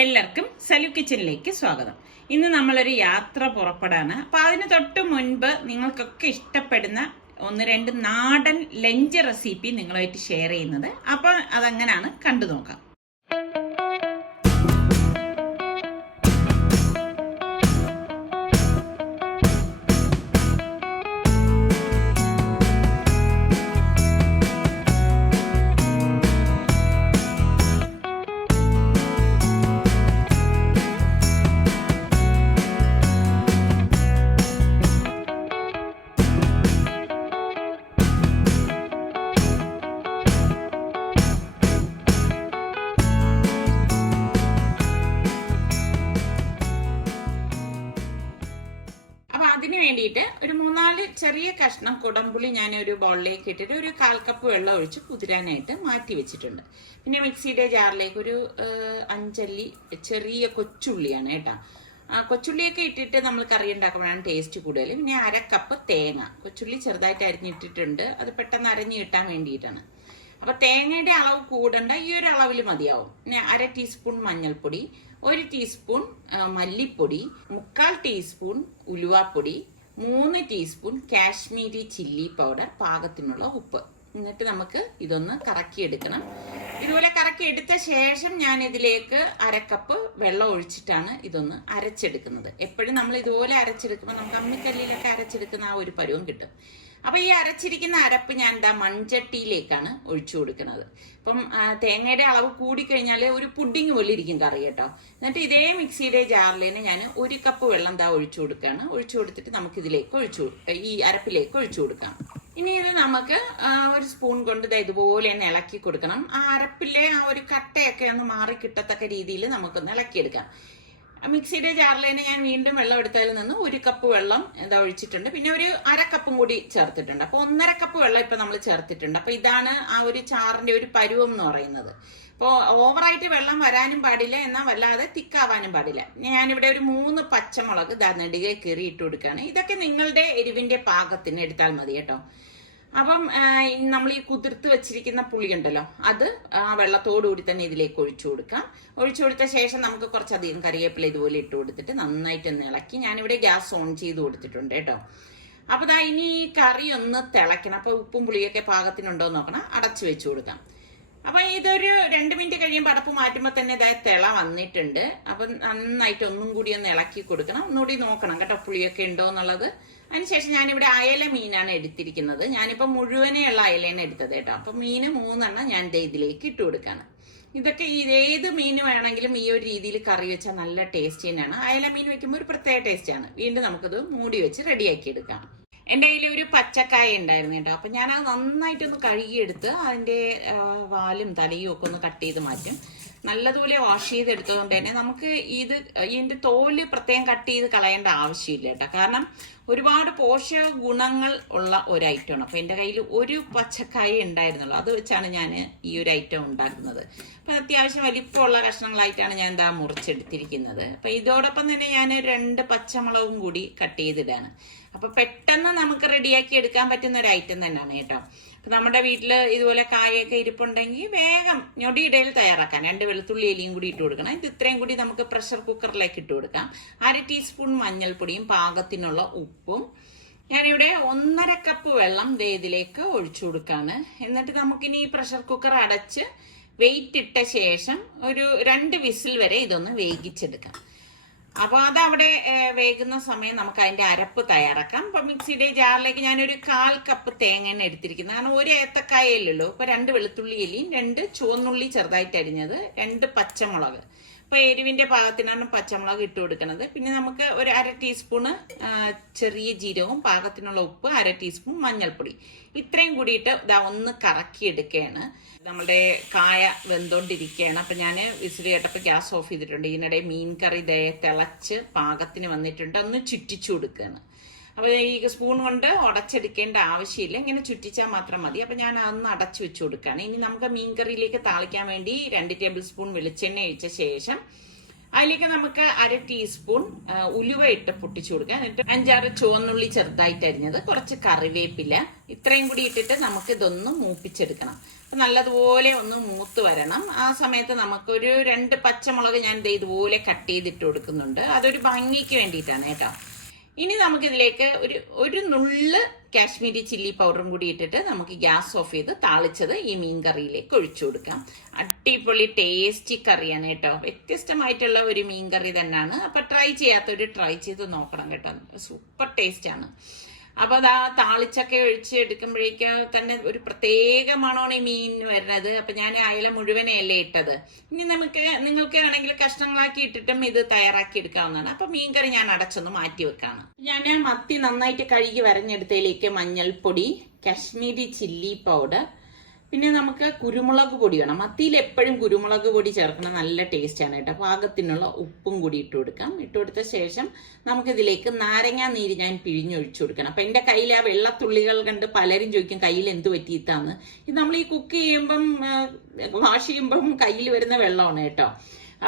എല്ലാവർക്കും സലു കിച്ചനിലേക്ക് സ്വാഗതം. ഇന്ന് നമ്മളൊരു യാത്ര പുറപ്പെടാണ്. അപ്പൊ അതിന് തൊട്ട് മുൻപ് നിങ്ങൾക്കൊക്കെ ഇഷ്ടപ്പെടുന്ന ഒന്ന് രണ്ട് നാടൻ ലഞ്ച് റെസിപ്പി നിങ്ങളുമായിട്ട് ഷെയർ ചെയ്യുന്നത്. അപ്പൊ അതെങ്ങനെയാണ് കണ്ടു നോക്കാം. അതിന് വേണ്ടിയിട്ട് ഒരു 3-4 ചെറിയ കഷ്ണം കുടംപുളി ഞാൻ ഒരു ബൗളിലേക്ക് ഇട്ടിട്ട് ഒരു 1/4 കപ്പ് വെള്ളം ഒഴിച്ച് കുതിരാനായിട്ട് മാറ്റി വെച്ചിട്ടുണ്ട്. പിന്നെ മിക്സിയുടെ ജാറിലേക്ക് ഒരു 5 അല്ലി ചെറിയ കൊച്ചുള്ളിയാണ് കേട്ടോ. കൊച്ചുള്ളിയൊക്കെ ഇട്ടിട്ട് നമ്മൾ കറി ഉണ്ടാക്കുമ്പോഴാണ് ടേസ്റ്റ് കൂടുതൽ. പിന്നെ 1/2 കപ്പ് തേങ്ങ, കൊച്ചുള്ളി ചെറുതായിട്ട് അരിഞ്ഞിട്ടിട്ടുണ്ട്, അത് പെട്ടെന്ന് അരഞ്ഞു കിട്ടാൻ വേണ്ടിയിട്ടാണ്. അപ്പൊ തേങ്ങയുടെ അളവ് കൂടണ്ട, ഈ ഒരു അളവിൽ മതിയാവും. പിന്നെ 1/2 ടീസ്പൂൺ മഞ്ഞൾപ്പൊടി, 1 ടീസ്പൂൺ മല്ലിപ്പൊടി, 1/4 ടീസ്പൂൺ ഉലുവാപ്പൊടി, 3 ടീസ്പൂൺ കാശ്മീരി ചില്ലി പൗഡർ, പാകത്തിനുള്ള ഉപ്പ്. എന്നിട്ട് നമുക്ക് ഇതൊന്ന് കറക്കിയെടുക്കണം. ഇതുപോലെ കറക്കി എടുത്ത ശേഷം ഞാൻ ഇതിലേക്ക് 1/2 കപ്പ് വെള്ളം ഒഴിച്ചിട്ടാണ് ഇതൊന്ന് അരച്ചെടുക്കുന്നത്. എപ്പോഴും നമ്മൾ ഇതുപോലെ അരച്ചെടുക്കുമ്പോൾ നമുക്ക് അമ്മിക്കല്ലിലൊക്കെ അരച്ചെടുക്കുന്ന ആ ഒരു പരുവം കിട്ടും. അപ്പൊ ഈ അരച്ചിരിക്കുന്ന അരപ്പ് ഞാൻ മൺചട്ടിയിലേക്കാണ് ഒഴിച്ചു കൊടുക്കുന്നത്. അപ്പം തേങ്ങയുടെ അളവ് കൂടിക്കഴിഞ്ഞാൽ ഒരു പുഡിങ് പോലെ ഇരിക്കും കറി കേട്ടോ. എന്നിട്ട് ഇതേ മിക്സിയുടെ ജാറിലേന് ഞാൻ 1 കപ്പ് വെള്ളം ഒഴിച്ചു കൊടുക്കുകയാണ്. ഒഴിച്ചു കൊടുത്തിട്ട് നമുക്ക് ഇതിലേക്ക് ഈ അരപ്പിലേക്ക് ഒഴിച്ചു കൊടുക്കാം. ഇനി ഇത് നമുക്ക് ഒരു സ്പൂൺ കൊണ്ട് ഇതുപോലെ ഒന്ന് ഇളക്കി കൊടുക്കണം. ആ അരപ്പിലെ ആ ഒരു കട്ടയൊക്കെ ഒന്ന് മാറി കിട്ടത്തക്ക രീതിയിൽ നമുക്കൊന്ന് ഇളക്കിയെടുക്കാം. മിക്സിയുടെ ജാറിലേനെ ഞാൻ വീണ്ടും വെള്ളം എടുത്തതിൽ നിന്ന് 1 കപ്പ് വെള്ളം ഒഴിച്ചിട്ടുണ്ട്. പിന്നെ ഒരു 1/2 കപ്പും കൂടി ചേർത്തിട്ടുണ്ട്. അപ്പൊ 1.5 കപ്പ് വെള്ളം ഇപ്പൊ നമ്മൾ ചേർത്തിട്ടുണ്ട്. അപ്പൊ ഇതാണ് ആ ഒരു ചാറിന്റെ ഒരു പരുവം എന്ന് പറയുന്നത്. അപ്പോൾ ഓവറായിട്ട് വെള്ളം വരാനും പാടില്ല, എന്നാൽ വല്ലാതെ തിക്കാവാനും പാടില്ല. ഞാനിവിടെ ഒരു 3 പച്ചമുളക് നെടുകെ കീറി ഇട്ട് കൊടുക്കുകയാണ്. ഇതൊക്കെ നിങ്ങളുടെ എരിവിന്റെ പാകത്തിന് എടുത്താൽ മതി കേട്ടോ. അപ്പം നമ്മൾ ഈ കുതിർത്ത് വെച്ചിരിക്കുന്ന പുളി ഉണ്ടല്ലോ, അത് ആ വെള്ളത്തോടുകൂടി തന്നെ ഇതിലേക്ക് ഒഴിച്ചു കൊടുക്കാം. ഒഴിച്ചു കൊടുത്ത ശേഷം നമുക്ക് കുറച്ചധികം കറിവേപ്പില ഇതുപോലെ ഇട്ട് കൊടുത്തിട്ട് നന്നായിട്ടൊന്ന് ഇളക്കി ഞാനിവിടെ ഗ്യാസ് ഓൺ ചെയ്ത് കൊടുത്തിട്ടുണ്ട് കേട്ടോ. അപ്പൊ ഇനി ഈ കറി ഒന്ന് തിളയ്ക്കണം. അപ്പൊ ഉപ്പും പുളിയൊക്കെ പാകത്തിനുണ്ടോ എന്ന് നോക്കണം. അടച്ചു വെച്ചു കൊടുക്കാം. അപ്പൊ ഇതൊരു 2 മിനിറ്റ് കഴിയുമ്പോൾ അടപ്പ് മാറ്റുമ്പോൾ തന്നെ തിള വന്നിട്ടുണ്ട്. അപ്പൊ നന്നായിട്ട് ഒന്നും കൂടി ഒന്ന് ഇളക്കി കൊടുക്കണം. ഒന്നുകൂടി നോക്കണം കേട്ടോ പുളിയൊക്കെ ഉണ്ടോ എന്നുള്ളത്. അതിനുശേഷം ഞാനിവിടെ അയല മീനാണ് എടുത്തിരിക്കുന്നത്. ഞാനിപ്പോ മുഴുവനെയുള്ള അയലേനെ എടുത്തത് കേട്ടോ. അപ്പൊ മീന് 3 എണ്ണം ഞാൻ ഇതിലേക്ക് ഇട്ട് കൊടുക്കാണ്. ഇതൊക്കെ ഏത് മീൻ വേണമെങ്കിലും ഈ ഒരു രീതിയിൽ കറി വെച്ചാൽ നല്ല ടേസ്റ്റ് തന്നെയാണ്. അയല മീൻ വെക്കുമ്പോൾ ഒരു പ്രത്യേക ടേസ്റ്റ് ആണ്. വീണ്ടും നമുക്കത് മൂടി വെച്ച് റെഡിയാക്കി എടുക്കാം. എൻ്റെ കയ്യിൽ ഒരു പച്ചക്കായ ഉണ്ടായിരുന്നു കേട്ടോ. അപ്പൊ ഞാനത് നന്നായിട്ടൊന്ന് കഴുകിയെടുത്ത് അതിന്റെ വാലും തലയും ഒക്കെ ഒന്ന് കട്ട് ചെയ്ത് മാറ്റും. നല്ലതുപോലെ വാഷ് ചെയ്തെടുത്തതുകൊണ്ട് തന്നെ നമുക്ക് ഇതിന്റെ തോല് പ്രത്യേകം കട്ട് ചെയ്ത് കളയേണ്ട ആവശ്യമില്ല കേട്ടോ. കാരണം ഒരുപാട് പോഷക ഗുണങ്ങൾ ഉള്ള ഒരു ഐറ്റമാണ്. അപ്പൊ എൻ്റെ കയ്യിൽ ഒരു പച്ചക്കായ ഉണ്ടായിരുന്നുള്ളൂ. അത് വെച്ചാണ് ഞാൻ ഈ ഒരു ഐറ്റം ഉണ്ടാക്കുന്നത്. അപ്പൊ അത്യാവശ്യം വലിപ്പമുള്ള കഷ്ണങ്ങളായിട്ടാണ് ഞാൻ മുറിച്ചെടുത്തിരിക്കുന്നത്. അപ്പൊ ഇതോടൊപ്പം തന്നെ ഞാൻ 2 പച്ചമുളകും കൂടി കട്ട് ചെയ്തിടാണ്. അപ്പൊ പെട്ടെന്ന് നമുക്ക് റെഡിയാക്കി എടുക്കാൻ പറ്റുന്ന ഒരു ഐറ്റം തന്നെയാണ് കേട്ടോ. അപ്പൊ നമ്മുടെ വീട്ടില് ഇതുപോലെ കായൊക്കെ ഇരിപ്പുണ്ടെങ്കിൽ വേഗം ഞൊടിയിടയിൽ തയ്യാറാക്കാൻ 2 വെളുത്തുള്ളി എലിയും കൂടി ഇട്ട് കൊടുക്കണം. ഇത് ഇത്രയും കൂടി നമുക്ക് പ്രഷർ കുക്കറിലേക്ക് ഇട്ട് കൊടുക്കാം. 1/2 ടീസ്പൂൺ മഞ്ഞൾപ്പൊടിയും പാകത്തിനുള്ള ഉപ്പും. ഞാനിവിടെ 1.5 കപ്പ് വെള്ളം ഇതിലേക്ക് ഒഴിച്ചു കൊടുക്കാണ്. എന്നിട്ട് നമുക്കിനി ഈ പ്രഷർ കുക്കർ അടച്ച് വെയിറ്റ് ഇട്ട ശേഷം ഒരു 2 വിസിൽ വരെ ഇതൊന്ന് വേവിച്ചെടുക്കാം. അപ്പൊ അതവിടെ വേകുന്ന സമയം നമുക്ക് അതിന്റെ അരപ്പ് തയ്യാറാക്കാം. അപ്പൊ മിക്സിയുടെ ജാറിലേക്ക് ഞാനൊരു 1/4 കപ്പ് തേങ്ങ എടുത്തിരിക്കുന്നത്. കാരണം ഒരു ഏത്തക്കായല്ലോ. ഇപ്പൊ 2 വെളുത്തുള്ളി എലിയും 2 ചുവന്നുള്ളി ചെറുതായിട്ട് അരിഞ്ഞത്, 2 പച്ചമുളക്. അപ്പൊ എരിവിന്റെ പാകത്തിനാണ് പച്ചമുളക് ഇട്ട് കൊടുക്കുന്നത്. പിന്നെ നമുക്ക് ഒരു 1/2 ടീസ്പൂണ് ചെറിയ ജീരകവും, പാകത്തിനുള്ള ഉപ്പ്, 1/2 ടീസ്പൂൺ മഞ്ഞൾപ്പൊടി. ഇത്രയും കൂടിയിട്ട് ഒന്ന് കറക്കി എടുക്കുകയാണ്. നമ്മുടെ കായ വെന്തോണ്ടിരിക്കുകയാണ്. അപ്പൊ ഞാൻ വിസിൽ കേട്ടപ്പോൾ ഗ്യാസ് ഓഫ് ചെയ്തിട്ടുണ്ട്. ഇതിനിടെ മീൻ കറി തിളച്ച് പാകത്തിന് വന്നിട്ടുണ്ട്. ഒന്ന് ചുറ്റിച്ചു കൊടുക്കുകയാണ്. അപ്പൊ ഈ സ്പൂൺ കൊണ്ട് ഉടച്ചെടുക്കേണ്ട ആവശ്യമില്ല, ഇങ്ങനെ ചുറ്റിച്ചാൽ മാത്രം മതി. അപ്പൊ ഞാൻ അതൊന്ന് അടച്ചു വെച്ചു കൊടുക്കുകയാണ്. ഇനി നമുക്ക് മീൻകറിയിലേക്ക് താളിക്കാൻ വേണ്ടി 2 ടേബിൾ സ്പൂൺ വെളിച്ചെണ്ണ ഒഴിച്ച ശേഷം അതിലേക്ക് നമുക്ക് 1/2 ടീസ്പൂൺ ഉലുവ ഇട്ട് പൊട്ടിച്ചു കൊടുക്കാം. എന്നിട്ട് 5-6 ചുവന്നുള്ളി ചെറുതായിട്ട് അരിഞ്ഞത്, കുറച്ച് കറിവേപ്പില, ഇത്രയും കൂടി ഇട്ടിട്ട് നമുക്ക് ഇതൊന്ന് മൂപ്പിച്ചെടുക്കണം. അപ്പൊ നല്ലതുപോലെ ഒന്ന് മൂത്ത് വരണം. ആ സമയത്ത് നമുക്കൊരു 2 പച്ചമുളക് ഞാൻ ഇതുപോലെ കട്ട് ചെയ്തിട്ട് കൊടുക്കുന്നുണ്ട്. അതൊരു ഭംഗിക്ക് വേണ്ടിയിട്ടാണ് കേട്ടോ. ഇനി നമുക്കിതിലേക്ക് ഒരു നുള്ള് കാശ്മീരി ചില്ലി പൗഡറും കൂടി ഇട്ടിട്ട് നമുക്ക് ഗ്യാസ് ഓഫ് ചെയ്ത് താളിച്ചത് ഈ മീൻ കറിയിലേക്ക് ഒഴിച്ചു കൊടുക്കാം. അടിപൊളി ടേസ്റ്റി കറിയാണ് കേട്ടോ. വ്യത്യസ്തമായിട്ടുള്ള ഒരു മീൻ കറി തന്നെയാണ്. അപ്പൊ ട്രൈ ചെയ്യാത്തവര് ട്രൈ ചെയ്ത് നോക്കണം കേട്ടോ. സൂപ്പർ ടേസ്റ്റ് ആണ്. അപ്പൊ അതാ താളിച്ചൊക്കെ ഒഴിച്ച് എടുക്കുമ്പോഴേക്ക് തന്നെ ഒരു പ്രത്യേക മണമാണ് ഈ മീനിന് വരുന്നത്. അപ്പൊ ഞാൻ അയല മുഴുവനെയല്ലേ ഇട്ടത്. ഇനി നിങ്ങൾക്ക് വേണമെങ്കിൽ കഷ്ണങ്ങളാക്കി ഇട്ടിട്ടും ഇത് തയ്യാറാക്കി എടുക്കാവുന്നതാണ്. അപ്പൊ മീൻകറി ഞാൻ അടച്ചൊന്ന് മാറ്റി വെക്കാണ്. ഞാൻ മത്തി നന്നായിട്ട് കഴുകി വരഞ്ഞെടുത്തതിലേക്ക് മഞ്ഞൾപ്പൊടി, കാശ്മീരി ചില്ലി പൗഡർ, പിന്നെ നമുക്ക് കുരുമുളക് പൊടി വേണം. മത്തിയിൽ എപ്പോഴും കുരുമുളക് പൊടി ചേർക്കണം, നല്ല ടേസ്റ്റ് ആണ് കേട്ടോ. പാകത്തിനുള്ള ഉപ്പും കൂടി ഇട്ട് കൊടുക്കാം. ഇട്ട് കൊടുത്ത ശേഷം നമുക്കിതിലേക്ക് നാരങ്ങാ നീര് ഞാൻ പിഴിഞ്ഞൊഴിച്ചു കൊടുക്കണം. അപ്പൊ എന്റെ കയ്യിൽ ആ വെള്ളത്തുള്ളികൾ കണ്ട് പലരും ചോദിക്കും കയ്യിൽ എന്ത് പറ്റിയിട്ടാന്ന്. ഇത് നമ്മൾ ഈ കുക്ക് ചെയ്യുമ്പം വാഷ് ചെയ്യുമ്പം കയ്യിൽ വരുന്ന വെള്ളമാണ് കേട്ടോ.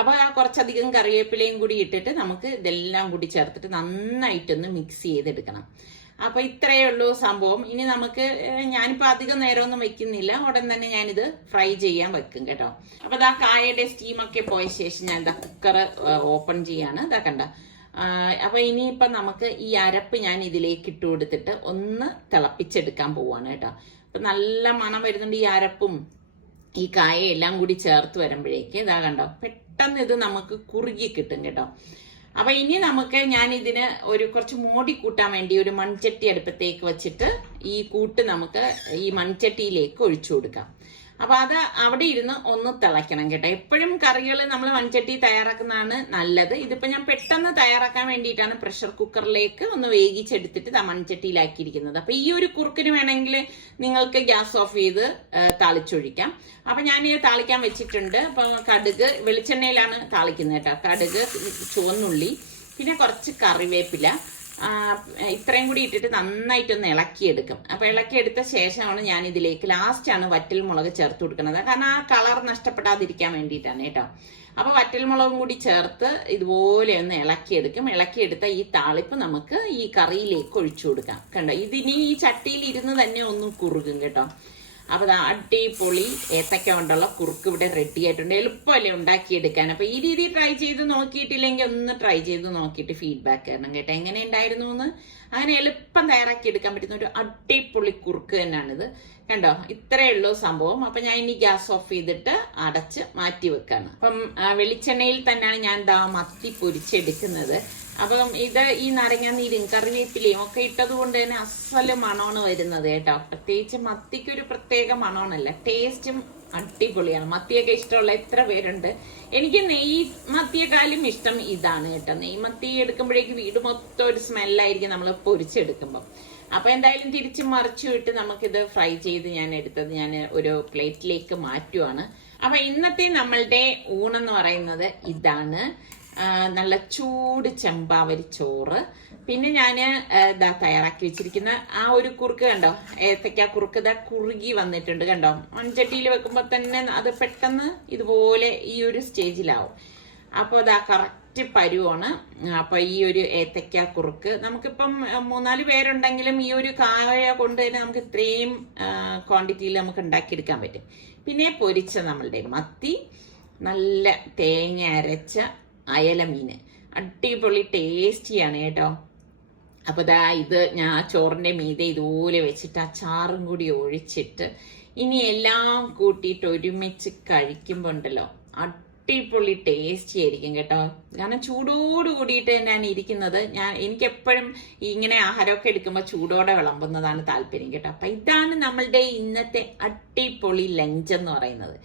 അപ്പൊ കുറച്ചധികം കറിവേപ്പിലയും കൂടി ഇട്ടിട്ട് നമുക്ക് ഇതെല്ലാം കൂടി ചേർത്തിട്ട് നന്നായിട്ടൊന്ന് മിക്സ് ചെയ്തെടുക്കണം. അപ്പൊ ഇത്രയേ ഉള്ളൂ സംഭവം. ഇനി നമുക്ക് ഞാനിപ്പോ അധികം നേരമൊന്നും വെക്കുന്നില്ല, ഉടൻ തന്നെ ഞാനിത് ഫ്രൈ ചെയ്യാൻ വെക്കും കേട്ടോ. അപ്പൊ ഇതാ കായയുടെ സ്റ്റീമൊക്കെ പോയ ശേഷം ഞാൻ ഇതാ കുക്കർ ഓപ്പൺ ചെയ്യാണ്. ഇതാ കണ്ട. അപ്പൊ ഇനിയിപ്പൊ നമുക്ക് ഈ അരപ്പ് ഞാൻ ഇതിലേക്ക് ഇട്ട് കൊടുത്തിട്ട് ഒന്ന് തിളപ്പിച്ചെടുക്കാൻ പോവാണ് കേട്ടോ. അപ്പൊ നല്ല മണം വരുന്നുണ്ട്. ഈ അരപ്പും ഈ കായ എല്ലാം കൂടി ചേർത്ത് വരുമ്പോഴേക്ക് ഇതാ കണ്ടോ, പെട്ടെന്ന് ഇത് നമുക്ക് കുറുകി കിട്ടും കേട്ടോ. അപ്പൊ ഇനി നമുക്ക് ഞാൻ ഇതിന് കുറച്ച് മോടി കൂട്ടാൻ വേണ്ടി ഒരു മൺചട്ടി അടുപ്പത്തേക്ക് വെച്ചിട്ട് ഈ കൂട്ട് നമുക്ക് ഈ മൺചട്ടിയിലേക്ക് ഒഴിച്ചു കൊടുക്കാം. അപ്പൊ അത് അവിടെ ഇരുന്ന് ഒന്ന് തിളയ്ക്കണം കേട്ടോ. എപ്പോഴും കറികൾ നമ്മൾ മൺചട്ടി തയ്യാറാക്കുന്നതാണ് നല്ലത്. ഇതിപ്പോ ഞാൻ പെട്ടെന്ന് തയ്യാറാക്കാൻ വേണ്ടിയിട്ടാണ് പ്രഷർ കുക്കറിലേക്ക് ഒന്ന് വേവിച്ചെടുത്തിട്ട് മൺചട്ടിയിലാക്കിയിരിക്കുന്നത്. അപ്പൊ ഈ ഒരു കുറുക്കിന് വേണമെങ്കിൽ നിങ്ങൾക്ക് ഗ്യാസ് ഓഫ് ചെയ്ത് താളിച്ചൊഴിക്കാം. അപ്പൊ ഞാൻ താളിക്കാൻ വെച്ചിട്ടുണ്ട്. അപ്പൊ കടുക്, വെളിച്ചെണ്ണയിലാണ് താളിക്കുന്നത് കേട്ടോ. കടുക്, ചുവന്നുള്ളി, പിന്നെ കുറച്ച് കറിവേപ്പില, ഇത്രയും കൂടി ഇട്ടിട്ട് നന്നായിട്ടൊന്ന് ഇളക്കിയെടുക്കും. അപ്പൊ ഇളക്കിയെടുത്ത ശേഷമാണ് ഞാൻ ഇതിലേക്ക് ലാസ്റ്റാണ് വറ്റൽ മുളക് ചേർത്ത് കൊടുക്കുന്നത്. കാരണം ആ കളർ നഷ്ടപ്പെടാതിരിക്കാൻ വേണ്ടിയിട്ടാണ് കേട്ടോ. അപ്പൊ വറ്റൽ മുളകും കൂടി ചേർത്ത് ഇതുപോലെ ഒന്ന് ഇളക്കിയെടുക്കും. ഇളക്കിയെടുത്ത ഈ താളിപ്പ് നമുക്ക് ഈ കറിയിലേക്ക് ഒഴിച്ചു കൊടുക്കാം. കണ്ടോ, ഇതിനി ഈ ചട്ടിയിൽ ഇരുന്ന് തന്നെ ഒന്ന് കുറുകും കേട്ടോ. അപ്പൊ അടിപൊളി ഏത്തക്ക കൊണ്ടുള്ള കുറുക്ക് ഇവിടെ റെഡി ആയിട്ടുണ്ട്. എളുപ്പമല്ലേ ഉണ്ടാക്കിയെടുക്കാൻ. അപ്പൊ ഈ രീതി ട്രൈ ചെയ്ത് നോക്കിയിട്ടില്ലെങ്കിൽ ഒന്ന് ട്രൈ ചെയ്ത് നോക്കിയിട്ട് ഫീഡ്ബാക്ക് തരണം കേട്ടോ, എങ്ങനെ ഉണ്ടായിരുന്നു എന്ന്. അങ്ങനെ എളുപ്പം തയ്യാറാക്കി എടുക്കാൻ പറ്റുന്ന ഒരു അടിപൊളി കുറുക്ക് തന്നെയാണിത്. കണ്ടോ, ഇത്രയേ ഉള്ളൂ സംഭവം. അപ്പൊ ഞാൻ ഇനി ഗ്യാസ് ഓഫ് ചെയ്തിട്ട് അടച്ച് മാറ്റി വെക്കാണ്. അപ്പം വെളിച്ചെണ്ണയിൽ തന്നെയാണ് ഞാൻ മത്തി പൊരിച്ചെടുക്കുന്നത്. അപ്പം ഇത് ഈ നാരങ്ങാനീരും കറിവേപ്പിലയും ഒക്കെ ഇട്ടത് കൊണ്ട് തന്നെ അസല് മണമാണ് വരുന്നത് കേട്ടോ. പ്രത്യേകിച്ച് മത്തിക്കൊരു പ്രത്യേക മണമാണല്ല, ടേസ്റ്റും അടിപൊളിയാണ്. മത്തിയൊക്കെ ഇഷ്ടമുള്ള എത്ര പേരുണ്ട്. എനിക്ക് നെയ് മത്തിയെക്കാളും ഇഷ്ടം ഇതാണ് കേട്ടോ. നെയ് മത്തി എടുക്കുമ്പോഴേക്ക് വീട് മൊത്തം ഒരു സ്മെല്ലായിരിക്കും നമ്മൾ പൊരിച്ചെടുക്കുമ്പോൾ. അപ്പൊ എന്തായാലും തിരിച്ച് മറിച്ചു വിട്ട് നമുക്കിത് ഫ്രൈ ചെയ്ത് ഞാൻ എടുത്തത് ഞാൻ ഒരു പ്ലേറ്റിലേക്ക് മാറ്റുവാണ്. അപ്പൊ ഇന്നത്തെ നമ്മളുടെ ഊണെന്ന് പറയുന്നത് ഇതാണ്. നല്ല ചൂട് ചെമ്പാവരി ചോറ്, പിന്നെ ഞാന് തയ്യാറാക്കി വെച്ചിരിക്കുന്ന ആ ഒരു കുറുക്ക് കണ്ടോ, ഏത്തക്ക കുറുക്ക് കുറുകി വന്നിട്ടുണ്ട് കണ്ടോ. മൺചട്ടിയിൽ വെക്കുമ്പോ തന്നെ അത് പെട്ടെന്ന് ഇതുപോലെ ഈ ഒരു സ്റ്റേജിലാവും. അപ്പൊ കറക്റ്റ് പരുവാണ്. അപ്പൊ ഈ ഒരു ഏത്തക്ക കുറുക്ക് നമുക്കിപ്പം 3-4 പേരുണ്ടെങ്കിലും ഈ ഒരു കായ കൊണ്ട് തന്നെ നമുക്ക് ഇത്രയും ക്വാണ്ടിറ്റിയിൽ നമുക്ക് ഉണ്ടാക്കിയെടുക്കാൻ പറ്റും. പിന്നെ പൊരിച്ച നമ്മളുടെ മത്തി, നല്ല തേങ്ങ അരച്ച അയല മീന്, അടിപൊളി ടേസ്റ്റിയാണ് കേട്ടോ. അപ്പൊ ഇത് ഞാൻ ചോറിന്റെ മീതെ ഇതുപോലെ വെച്ചിട്ട് അച്ചാറും കൂടി ഒഴിച്ചിട്ട് ഇനി എല്ലാം കൂട്ടിയിട്ട് ഒരുമിച്ച് കഴിക്കുമ്പോ ഉണ്ടല്ലോ അടിപൊളി ടേസ്റ്റി ആയിരിക്കും കേട്ടോ. കാരണം ചൂടോട് കൂടിയിട്ട് തന്നെയാണ് ഇരിക്കുന്നത്. എനിക്ക് എപ്പോഴും ഇങ്ങനെ ആഹാരമൊക്കെ എടുക്കുമ്പോൾ ചൂടോടെ വിളമ്പുന്നതാണ് താല്പര്യം കേട്ടോ. അപ്പൊ ഇതാണ് നമ്മളുടെ ഇന്നത്തെ അടിപൊളി ലഞ്ച് എന്ന് പറയുന്നത്.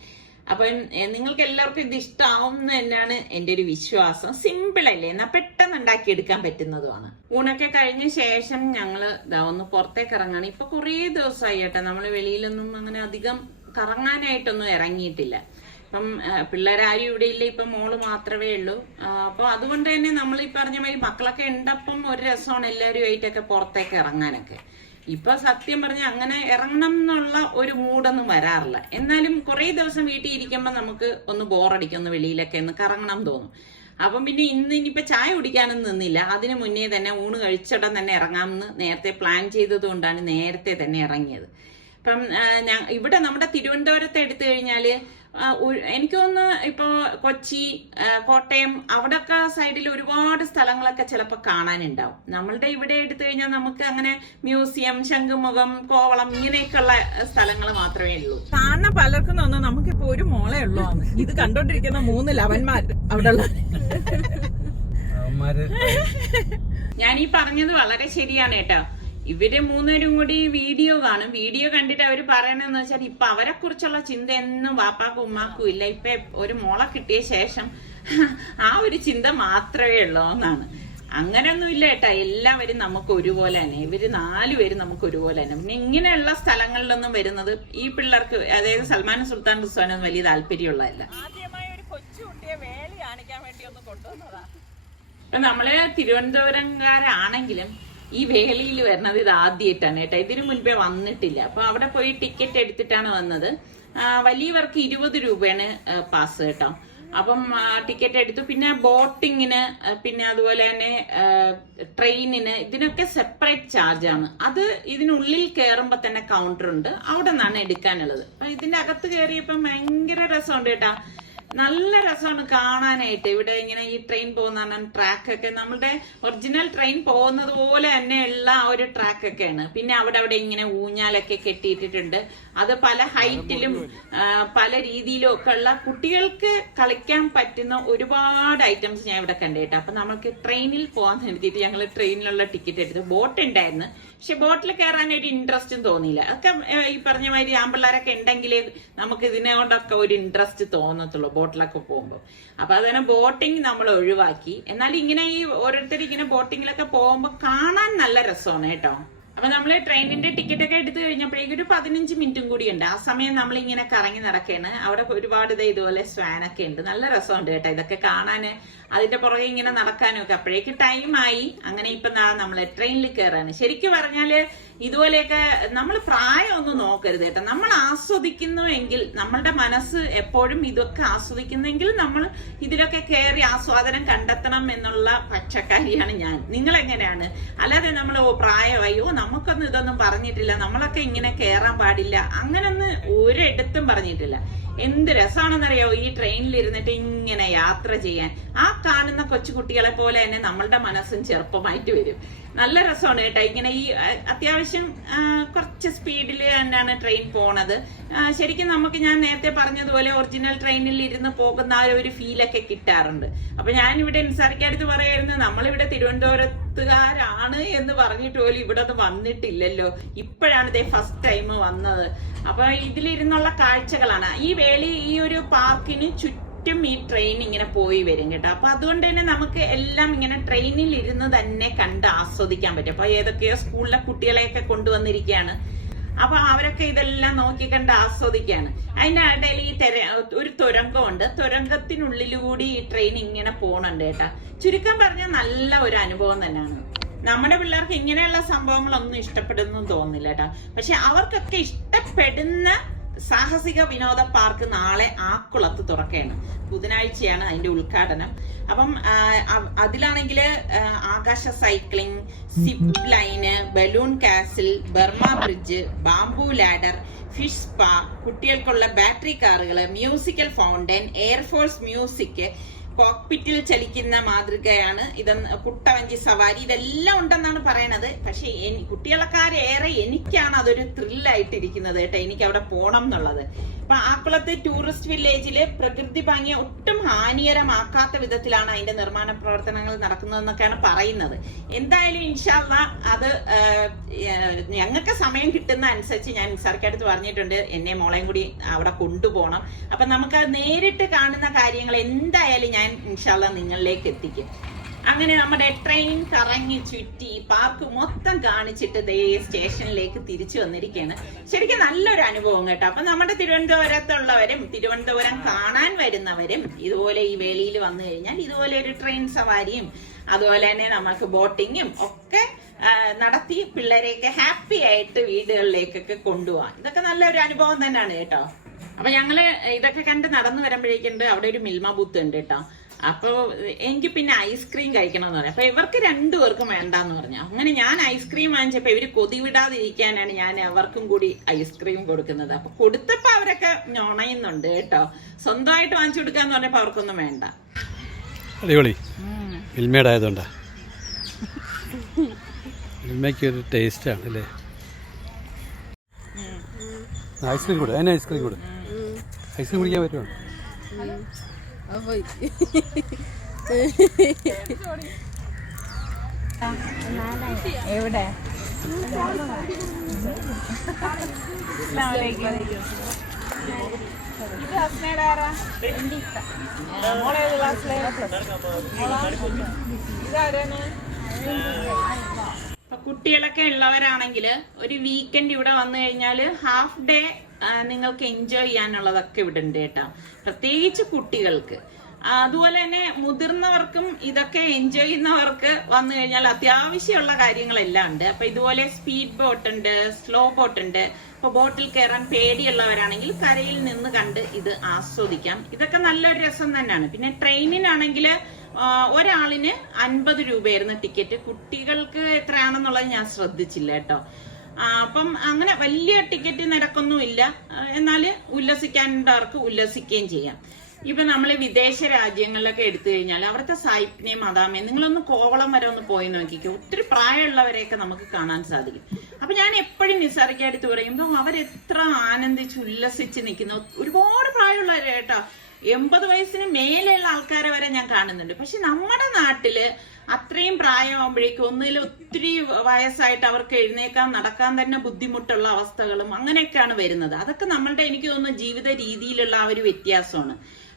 അപ്പം നിങ്ങൾക്ക് എല്ലാവർക്കും ഇത് ഇഷ്ടമാവും എന്ന് തന്നെയാണ് എൻ്റെ ഒരു വിശ്വാസം. സിമ്പിൾ അല്ലേ, എന്നാൽ പെട്ടെന്ന് ഉണ്ടാക്കിയെടുക്കാൻ പറ്റുന്നതുമാണ്. ഊണൊക്കെ കഴിഞ്ഞ ശേഷം ഞങ്ങള് ഒന്ന് പുറത്തേക്ക് ഇറങ്ങാണ്. ഇപ്പൊ കുറേ ദിവസമായി കേട്ടോ നമ്മൾ വെളിയിലൊന്നും അങ്ങനെ അധികം കറങ്ങാനായിട്ടൊന്നും ഇറങ്ങിയിട്ടില്ല. അപ്പം പിള്ളേരാരും ഇവിടെ ഇല്ല, ഇപ്പൊ മോള് മാത്രമേ ഉള്ളൂ. അപ്പൊ അതുകൊണ്ട് തന്നെ നമ്മൾ ഈ പറഞ്ഞ മാതിരി മക്കളൊക്കെ ഉണ്ടപ്പം ഒരു രസമാണ് എല്ലാവരുമായിട്ടൊക്കെ പുറത്തേക്ക് ഇറങ്ങാനൊക്കെ. ഇപ്പൊ സത്യം പറഞ്ഞ അങ്ങനെ ഇറങ്ങണം എന്നുള്ള ഒരു മൂഡൊന്നും വരാറില്ല. എന്നാലും കുറെ ദിവസം വീട്ടിൽ ഇരിക്കുമ്പോൾ നമുക്ക് ഒന്ന് ബോറടിക്കും, ഒന്ന് വെളിയിലൊക്കെ ഒന്ന് കറങ്ങണം തോന്നും. അപ്പം പിന്നെ ഇനിയിപ്പോൾ ചായ കുടിക്കാനൊന്നും നിന്നില്ല. അതിന് മുന്നേ തന്നെ ഊണ് കഴിച്ചിടം തന്നെ ഇറങ്ങാമെന്ന് നേരത്തെ പ്ലാൻ ചെയ്തത് കൊണ്ടാണ് നേരത്തെ തന്നെ ഇറങ്ങിയത്. ഇപ്പം ഇവിടെ നമ്മുടെ തിരുവനന്തപുരത്ത് എടുത്തു കഴിഞ്ഞാൽ എനിക്ക് തോന്നുന്നു ഇപ്പോൾ കൊച്ചി, കോട്ടയം അവിടെയൊക്കെ സൈഡിൽ ഒരുപാട് സ്ഥലങ്ങളൊക്കെ ചിലപ്പോൾ കാണാനുണ്ടാവും. നമ്മളുടെ ഇവിടെ എടുത്തു കഴിഞ്ഞാൽ നമുക്ക് അങ്ങനെ മ്യൂസിയം, ശംഖുമുഖം, കോവളം ഇങ്ങനെയൊക്കെയുള്ള സ്ഥലങ്ങൾ മാത്രമേ ഉള്ളൂ. കാണുന്ന പലർക്കും തോന്നുന്നു നമുക്കിപ്പോ ഒരു മോളേ ഉള്ളൂ. ഇത് കണ്ടോണ്ടിരിക്കുന്ന 3 ലവന്മാർ അവിടെ ഉള്ള. ഞാൻ ഈ പറഞ്ഞത് വളരെ ശരിയാണ് കേട്ടോ. ഇവര് 3 പേരും കൂടി വീഡിയോ കാണും. വീഡിയോ കണ്ടിട്ട് അവര് പറയണെന്ന് വെച്ചാൽ ഇപ്പൊ അവരെ കുറിച്ചുള്ള ചിന്ത എന്നും വാപ്പാക്കും ഉമ്മാക്കും ഇല്ല. ഇപ്പൊ ഒരു മോളെ കിട്ടിയ ശേഷം ആ ഒരു ചിന്ത മാത്രമേ ഉള്ളൂ എന്നാണ്. അങ്ങനെയൊന്നും ഇല്ല കേട്ടാ. എല്ലാവരും നമുക്ക് ഒരുപോലെ തന്നെ. ഇവര് 4 പേരും നമുക്ക് ഒരുപോലെ തന്നെ. പിന്നെ ഇങ്ങനെയുള്ള സ്ഥലങ്ങളിലൊന്നും വരുന്നത് ഈ പിള്ളേർക്ക്, അതായത് സൽമാനും സുൽത്താൻ റിസ്വാനൊന്നും വലിയ താല്പര്യമുള്ളതല്ല. ആദ്യമായി ഒരു കൊച്ചുകുട്ടിയെ വേലി കാണിക്കാൻ വേണ്ടി ഒന്ന് കൊണ്ടുവന്നതാ. ഇപ്പൊ നമ്മള് തിരുവനന്തപുരംകാരാണെങ്കിലും ഈ വേലിയിൽ വരുന്നത് ഇത് ആദ്യമായിട്ടാണ് കേട്ടോ. ഇതിനു മുൻപേ വന്നിട്ടില്ല. അപ്പൊ അവിടെ പോയി ടിക്കറ്റ് എടുത്തിട്ടാണ് വന്നത്. വലിയവർക്ക് 20 രൂപയാണ് പാസ് കേട്ടോ. അപ്പം ടിക്കറ്റ് എടുത്തു. പിന്നെ ബോട്ടിങ്ങിന്, പിന്നെ അതുപോലെ തന്നെ ട്രെയിനിന്, ഇതിനൊക്കെ സെപ്പറേറ്റ് ചാർജാണ്. അത് ഇതിനുള്ളിൽ കയറുമ്പോ തന്നെ കൗണ്ടർ ഉണ്ട്, അവിടെ നിന്നാണ് എടുക്കാനുള്ളത്. അപ്പൊ ഇതിന്റെ അകത്ത് കയറിയപ്പോ ഭയങ്കര രസമുണ്ട് കേട്ടാ. നല്ല രസമാണ് കാണാനായിട്ട്. ഇവിടെ ഇങ്ങനെ ഈ ട്രെയിൻ പോകുന്ന ട്രാക്കൊക്കെ നമ്മളുടെ ഒറിജിനൽ ട്രെയിൻ പോകുന്നത് പോലെ തന്നെയുള്ള ആ ഒരു ട്രാക്കൊക്കെയാണ്. പിന്നെ അവിടെ ഇങ്ങനെ ഊഞ്ഞാലൊക്കെ കെട്ടിയിട്ടിട്ടുണ്ട്. അത് പല ഹൈറ്റിലും പല രീതിയിലും ഒക്കെ ഉള്ള കുട്ടികൾക്ക് കളിക്കാൻ പറ്റുന്ന ഒരുപാട് ഐറ്റംസ് ഞാൻ ഇവിടെ കണ്ടേട്ടോ. അപ്പൊ നമുക്ക് ട്രെയിനിൽ പോകാൻ വേണ്ടിയിട്ട് ഞങ്ങൾ ട്രെയിനിലുള്ള ടിക്കറ്റ് എടുത്തു. ബോട്ട് ഉണ്ടായിരുന്നു, പക്ഷെ ബോട്ടിൽ കയറാൻ ഒരു ഇൻട്രസ്റ്റും തോന്നിയില്ല. അതൊക്കെ ഈ പറഞ്ഞ മാതിരി ആമ്പിള്ളേരൊക്കെ ഉണ്ടെങ്കിലേ നമുക്ക് ഇതിനെ കൊണ്ടൊക്കെ ഒരു ഇൻട്രസ്റ്റ് തോന്നത്തുള്ളൂ ബോട്ടിലൊക്കെ പോകുമ്പോൾ. അപ്പൊ അതുതന്നെ ബോട്ടിങ് നമ്മൾ ഒഴിവാക്കി. എന്നാലും ഇങ്ങനെ ഈ ഓരോരുത്തർ ഇങ്ങനെ ബോട്ടിങ്ങിലൊക്കെ പോകുമ്പോൾ കാണാൻ നല്ല രസമാണ് കേട്ടോ. അപ്പൊ നമ്മള് ട്രെയിനിന്റെ ടിക്കറ്റ് ഒക്കെ എടുത്തു കഴിഞ്ഞപ്പോഴേക്കും ഒരു 15 മിനിറ്റും കൂടി ഉണ്ട്. ആ സമയം നമ്മൾ ഇങ്ങനെ കറങ്ങി നടക്കാണ്. അവിടെ ഒരുപാട് ഇതുപോലെ സ്വാനൊക്കെ ഉണ്ട്. നല്ല രസമുണ്ട് കേട്ടോ ഇതൊക്കെ കാണാന്. അതിന്റെ പുറകെ ഇങ്ങനെ നടക്കാനും ഒക്കെ. അപ്പോഴേക്ക് ടൈമായി. അങ്ങനെ ഇപ്പൊ നമ്മള് ട്രെയിനിൽ കയറാണ്. ശരിക്കും പറഞ്ഞാല് ഇതുപോലെയൊക്കെ നമ്മൾ പ്രായമൊന്നും നോക്കരുത് കേട്ടോ. നമ്മൾ ആസ്വദിക്കുന്നുവെങ്കിൽ, നമ്മളുടെ മനസ്സ് എപ്പോഴും ഇതൊക്കെ ആസ്വദിക്കുന്നെങ്കിൽ നമ്മൾ ഇതിലൊക്കെ കയറി ആസ്വാദനം കണ്ടെത്തണം എന്നുള്ള പക്ഷക്കാരിയാണ് ഞാൻ. നിങ്ങൾ എങ്ങനെയാണ്? അല്ലാതെ നമ്മൾ പ്രായമായോ നമുക്കൊന്നും ഇതൊന്നും പറഞ്ഞിട്ടില്ല, നമ്മളൊക്കെ ഇങ്ങനെ കയറാൻ പാടില്ല, അങ്ങനൊന്നും ഒരിടത്തും പറഞ്ഞിട്ടില്ല. എന്ത് രസമാണെന്നറിയോ ഈ ട്രെയിനിൽ ഇരുന്നിട്ട് ഇങ്ങനെ യാത്ര ചെയ്യാൻ. ആ കാണുന്ന കൊച്ചുകുട്ടികളെ പോലെ തന്നെ നമ്മളുടെ മനസ്സും ചെറുപ്പമായിട്ട് വരും. നല്ല രസമാണ് കേട്ടോ. ഇങ്ങനെ ഈ അത്യാവശ്യം കുറച്ച് സ്പീഡിൽ തന്നെയാണ് ട്രെയിൻ പോണത്. ശരിക്കും നമുക്ക് ഞാൻ നേരത്തെ പറഞ്ഞതുപോലെ ഒറിജിനൽ ട്രെയിനിൽ ഇരുന്ന് പോകുന്ന ആ ഒരു ഫീലൊക്കെ കിട്ടാറുണ്ട്. അപ്പൊ ഞാനിവിടെ നിസാറിക്കടുത്ത് പറയായിരുന്നു, നമ്മളിവിടെ തിരുവനന്തപുരത്തുകാരാണ് എന്ന് പറഞ്ഞിട്ട് പോലും ഇവിടെ ഒന്നും വന്നിട്ടില്ലല്ലോ, ഇപ്പോഴാണ് ഇതേ ഫസ്റ്റ് ടൈം വന്നത്. അപ്പൊ ഇതിലിരുന്നുള്ള കാഴ്ചകളാണ്. ഈ വേളി ഈ ഒരു പാർക്കിന് ചുറ്റും ഈ ട്രെയിൻ ഇങ്ങനെ പോയി വരും കേട്ടോ. അപ്പൊ അതുകൊണ്ട് തന്നെ നമുക്ക് എല്ലാം ഇങ്ങനെ ട്രെയിനിൽ ഇരുന്ന് തന്നെ കണ്ട് ആസ്വദിക്കാൻ പറ്റും. അപ്പൊ ഏതൊക്കെയോ സ്കൂളിലെ കുട്ടികളെയൊക്കെ കൊണ്ടുവന്നിരിക്കുകയാണ്. അപ്പൊ അവരൊക്കെ ഇതെല്ലാം നോക്കി കണ്ട് ആസ്വദിക്കുകയാണ്. അതിന്റെ ഇടയിൽ ഈ ഒരു തുരങ്കമുണ്ട്. തുരങ്കത്തിനുള്ളിലൂടി ഈ ട്രെയിൻ ഇങ്ങനെ പോണുണ്ട് കേട്ടാ. ചുരുക്കം പറഞ്ഞാൽ നല്ല ഒരു അനുഭവം തന്നെയാണ്. നമ്മുടെ പിള്ളേർക്ക് ഇങ്ങനെയുള്ള സംഭവങ്ങളൊന്നും ഇഷ്ടപ്പെടുന്നു തോന്നില്ല കേട്ടോ. പക്ഷെ അവർക്കൊക്കെ ഇഷ്ടപ്പെടുന്ന സാഹസിക വിനോദ പാർക്ക് നാളെ ആക്കുളത്ത് തുറക്കുകയാണ്. ബുധനാഴ്ചയാണ് അതിന്റെ ഉദ്ഘാടനം. അപ്പം അതിലാണെങ്കിൽ ആകാശ cycling, zip line, balloon castle, Burma bridge, bamboo ladder, fish spa, കുട്ടികൾക്കുള്ള ബാറ്ററി കാറുകള്, മ്യൂസിക്കൽ ഫൗണ്ടൻ, എയർഫോഴ്സ് മ്യൂസിക്, കോക്പിറ്റിൽ ചലിക്കുന്ന മാതൃകയാണ് ഇതെന്ന്, കുട്ടവഞ്ചി സവാരി, ഇതെല്ലാം ഉണ്ടെന്നാണ് പറയണത്. പക്ഷെ കുട്ടികളക്കാരേറെ എനിക്കാണ് അതൊരു ത്രില്ലായിട്ടിരിക്കുന്നത് കേട്ടോ. എനിക്ക് അവിടെ പോണം എന്നുള്ളത്. അപ്പൊ ആക്കുളത്ത് ടൂറിസ്റ്റ് വില്ലേജില് പ്രകൃതി ഭംഗിയെ ഒട്ടും ഹാനികരമാക്കാത്ത വിധത്തിലാണ് അതിന്റെ നിർമ്മാണ പ്രവർത്തനങ്ങൾ നടക്കുന്നതെന്നൊക്കെയാണ് പറയുന്നത്. എന്തായാലും ഇൻഷാ അല്ലാഹ് അത് ഞങ്ങൾക്ക് സമയം കിട്ടുന്ന അനുസരിച്ച് ഞാൻ നിസാർക്കടുത്ത് പറഞ്ഞിട്ടുണ്ട്, എന്നെ മോളെയും കൂടി അവിടെ കൊണ്ടുപോകണം. അപ്പൊ നമുക്ക് നേരിട്ട് കാണുന്ന കാര്യങ്ങൾ എന്തായാലും ഞാൻ ഇൻഷാ അല്ലാഹ് നിങ്ങളിലേക്ക് എത്തിക്കും. അങ്ങനെ നമ്മുടെ ട്രെയിൻ കറങ്ങി ചുറ്റി പാർക്ക് മൊത്തം കാണിച്ചിട്ട് ദേ സ്റ്റേഷനിലേക്ക് തിരിച്ചു വന്നിരിക്കുകയാണ്. ശരിക്കും നല്ലൊരു അനുഭവം കേട്ടോ. അപ്പൊ നമ്മുടെ തിരുവനന്തപുരത്തുള്ളവരും തിരുവനന്തപുരം കാണാൻ വരുന്നവരും ഇതുപോലെ ഈ വേളിയിൽ വന്നു കഴിഞ്ഞാൽ ഇതുപോലെ ഒരു ട്രെയിൻ സവാരിയും അതുപോലെ തന്നെ നമുക്ക് ബോട്ടിങ്ങും ഒക്കെ നടത്തി പിള്ളേരെയൊക്കെ ഹാപ്പി ആയിട്ട് വീടുകളിലേക്കൊക്കെ കൊണ്ടുപോകാം. ഇതൊക്കെ നല്ലൊരു അനുഭവം തന്നെയാണ് കേട്ടോ. അപ്പൊ ഞങ്ങള് ഇതൊക്കെ കണ്ട് നടന്നു വരുമ്പോഴേക്കുണ്ട് അവിടെ ഒരു മിൽമ ബൂത്ത് ഉണ്ട് കേട്ടോ. അപ്പൊ എനിക്ക് പിന്നെ ഐസ്ക്രീം കഴിക്കണമെന്ന് പറഞ്ഞു. അപ്പൊ ഇവർക്ക് രണ്ടുപേർക്കും വേണ്ടാന്ന് പറഞ്ഞു. അങ്ങനെ ഞാൻ ഐസ്ക്രീം വാങ്ങിച്ചപ്പോ ഇവര് കൊതി വിടാതിരിക്കാനാണ് ഞാൻ അവർക്കും കൂടി ഐസ്ക്രീം കൊടുക്കുന്നത്. അപ്പൊ കൊടുത്തപ്പോ അവരൊക്കെ ഞൊണയുന്നുണ്ട് കേട്ടോ. സ്വന്തമായിട്ട് വാങ്ങിച്ചു കൊടുക്കാന്ന് പറഞ്ഞപ്പോ അവർക്കൊന്നും വേണ്ട. അടിപൊളി മിൽമേഡ് ആയതുകൊണ്ടാ. മിൽമയ്ക്ക് ഒരു ടേസ്റ്റ് ആണ് അല്ലേ. ഐസ്ക്രീം കൂടെ അതിന് ഐസ്ക്രീം കൂടെ ഐസ്ക്രീം കുടിക്കാൻ പറ്റുമോ? എവിടെ കുട്ടികളൊക്കെ ഉള്ളവരാണെങ്കിൽ ഒരു വീക്കെൻഡ് ഇവിടെ വന്നു കഴിഞ്ഞാൽ ഹാഫ് ഡേ നിങ്ങൾക്ക് എൻജോയ് ചെയ്യാനുള്ളതൊക്കെ ഇവിടെ ഉണ്ട് കേട്ടോ. പ്രത്യേകിച്ച് കുട്ടികൾക്ക്. അതുപോലെ തന്നെ മുതിർന്നവർക്കും ഇതൊക്കെ എൻജോയ് ചെയ്യുന്നവർക്ക് വന്നു കഴിഞ്ഞാൽ അത്യാവശ്യമുള്ള കാര്യങ്ങളെല്ലാം ഉണ്ട്. അപ്പൊ ഇതുപോലെ സ്പീഡ് ബോട്ട് ഉണ്ട്, സ്ലോ ബോട്ട് ഉണ്ട്. ഇപ്പൊ ബോട്ടിൽ കയറാൻ പേടിയുള്ളവരാണെങ്കിൽ കരയിൽ നിന്ന് കണ്ട് ഇത് ആസ്വദിക്കാം. ഇതൊക്കെ നല്ലൊരു രസം തന്നെയാണ്. പിന്നെ ട്രെയിനിനാണെങ്കിൽ ഒരാളിന് 50 രൂപയായിരുന്നു ടിക്കറ്റ്. കുട്ടികൾക്ക് എത്രയാണെന്നുള്ളത് ഞാൻ ശ്രദ്ധിച്ചില്ല കേട്ടോ. അപ്പം അങ്ങനെ വലിയ ടിക്കറ്റ് നിരക്കൊന്നും ഇല്ല. എന്നാൽ ഉല്ലസിക്കേണ്ടവർക്ക് ഉല്ലസിക്കുകയും ചെയ്യാം. ഇപ്പൊ നമ്മൾ വിദേശ രാജ്യങ്ങളിലൊക്കെ എടുത്തു കഴിഞ്ഞാൽ അവിടുത്തെ സായിപ്പിനെയും മദാമയും നിങ്ങളൊന്ന് കോവളം വരെ ഒന്ന് പോയി നോക്കിക്കോ. ഒത്തിരി പ്രായമുള്ളവരെയൊക്കെ നമുക്ക് കാണാൻ സാധിക്കും. അപ്പൊ ഞാൻ എപ്പോഴും നിസ്സാരിക്കടുത്ത് പറയുമ്പോ അവരെത്ര ആനന്ദിച്ച് ഉല്ലസിച്ച് നിൽക്കുന്ന ഒരുപാട് പ്രായമുള്ളവരെ കേട്ടോ. 80 വയസ്സിന് മേലെയുള്ള ആൾക്കാരെ വരെ ഞാൻ കാണുന്നുണ്ട്. പക്ഷെ നമ്മുടെ നാട്ടില് അത്രയും പ്രായമാകുമ്പോഴേക്കും ഒന്നിൽ ഒത്തിരി വയസ്സായിട്ട് അവർക്ക് എഴുന്നേക്കാൻ നടക്കാൻ തന്നെ ബുദ്ധിമുട്ടുള്ള അവസ്ഥകളും അങ്ങനെയൊക്കെയാണ് വരുന്നത്. അതൊക്കെ നമ്മളുടെ എനിക്ക് തോന്നുന്നു ജീവിത രീതിയിലുള്ള ആ ഒരു വ്യത്യാസമാണ്.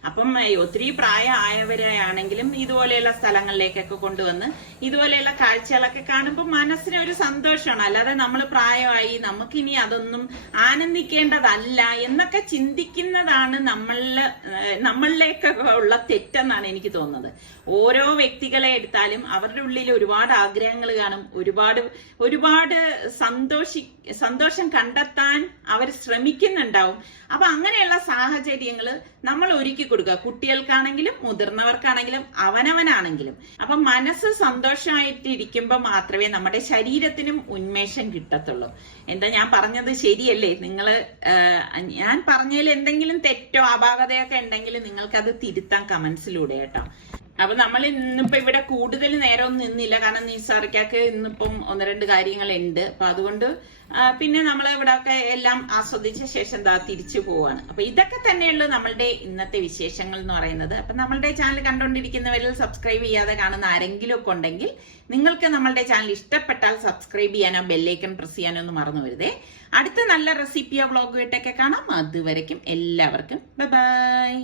അപ്പം ഒത്തിരി പ്രായമായവരാണെങ്കിലും ഇതുപോലെയുള്ള സ്ഥലങ്ങളിലേക്കൊക്കെ കൊണ്ടുവന്ന് ഇതുപോലെയുള്ള കാഴ്ചകളൊക്കെ കാണുമ്പോൾ മനസ്സിനൊരു സന്തോഷമാണ്. അല്ലാതെ നമ്മൾ പ്രായമായി നമുക്കിനി അതൊന്നും ആനന്ദിക്കേണ്ടതല്ല എന്നൊക്കെ ചിന്തിക്കുന്നതാണ് നമ്മളിലേക്കൊക്കെ ഉള്ള തെറ്റെന്നാണ് എനിക്ക് തോന്നുന്നത്. ഓരോ വ്യക്തികളെ എടുത്താലും അവരുടെ ഉള്ളിൽ ഒരുപാട് ആഗ്രഹങ്ങൾ കാണും. ഒരുപാട് സന്തോഷം കണ്ടെത്താൻ അവർ ശ്രമിക്കുന്നുണ്ടാവും. അപ്പൊ അങ്ങനെയുള്ള സാഹചര്യങ്ങൾ നമ്മൾ ഒരുക്കി കൊടുക്കുക. കുട്ടികൾക്കാണെങ്കിലും മുതിർന്നവർക്കാണെങ്കിലും അവനവനാണെങ്കിലും. അപ്പൊ മനസ്സ് സന്തോഷമായിട്ടിരിക്കുമ്പോൾ മാത്രമേ നമ്മുടെ ശരീരത്തിനും ഉന്മേഷം കിട്ടത്തുള്ളൂ. എന്താ ഞാൻ പറഞ്ഞത് ശരിയല്ലേ? ഞാൻ പറഞ്ഞതിൽ എന്തെങ്കിലും തെറ്റോ അപാകതയൊക്കെ ഉണ്ടെങ്കിൽ നിങ്ങൾക്കത് തിരുത്താൻ കമന്റ്സിലൂടെ കേട്ടോ. അപ്പൊ നമ്മൾ ഇന്നിപ്പോ ഇവിടെ കൂടുതൽ നേരമൊന്നും നിന്നില്ല. കാരണം നിസാറിക്കാക്ക് ഇന്നിപ്പം 1-2 കാര്യങ്ങളുണ്ട്. അപ്പൊ അതുകൊണ്ട് പിന്നെ നമ്മൾ ഇവിടെ ഒക്കെ എല്ലാം ആസ്വദിച്ച ശേഷം തിരിച്ചു പോവാണ്. അപ്പൊ ഇതൊക്കെ തന്നെയുള്ളൂ നമ്മളുടെ ഇന്നത്തെ വിശേഷങ്ങൾ എന്ന് പറയുന്നത്. അപ്പൊ നമ്മളുടെ ചാനൽ കണ്ടുകൊണ്ടിരിക്കുന്നവരിൽ സബ്സ്ക്രൈബ് ചെയ്യാതെ കാണുന്ന ആരെങ്കിലും ഒക്കെ ഉണ്ടെങ്കിൽ നിങ്ങൾക്ക് നമ്മളുടെ ചാനൽ ഇഷ്ടപ്പെട്ടാൽ സബ്സ്ക്രൈബ് ചെയ്യാനോ ബെല്ലൈക്കൺ പ്രസ് ചെയ്യാനോ ഒന്നും മറന്നു വരുതേ. അടുത്ത നല്ല റെസിപ്പിയോ വ്ളോഗുമായിട്ടൊക്കെ കാണാം. അതുവരയ്ക്കും എല്ലാവർക്കും ബൈ ബൈ.